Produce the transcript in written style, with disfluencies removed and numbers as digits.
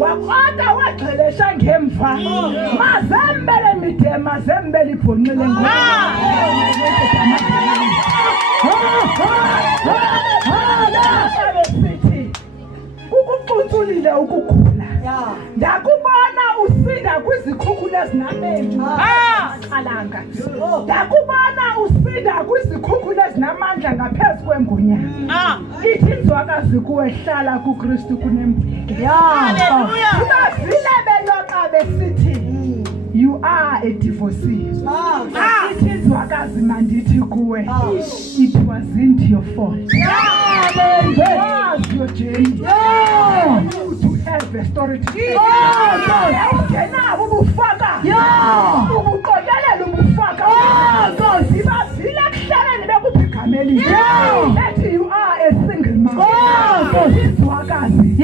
wakwada wagxelesha ngemva mazembele mide mazembele ibhonqile besithi kukucuntsulile ukukhula ndakubona usinda kwizikhukhula ezinamendu alanga ndakubona usinda kwizikhukhula ezinamandla ngaphezu kwengunya ithi inzwakazi kuwe hlala kuKristu kunembuyekelo ibazile beloqa besithi you are a divorcee ithi inzwakazi mandithi kuwe it wasn't your fault your journey to have a story to tell ngenabo ubufaka ubuqokelela ubufaka ibazile kuhlaleni bekuphigameli ethi you are a single mom izwakazi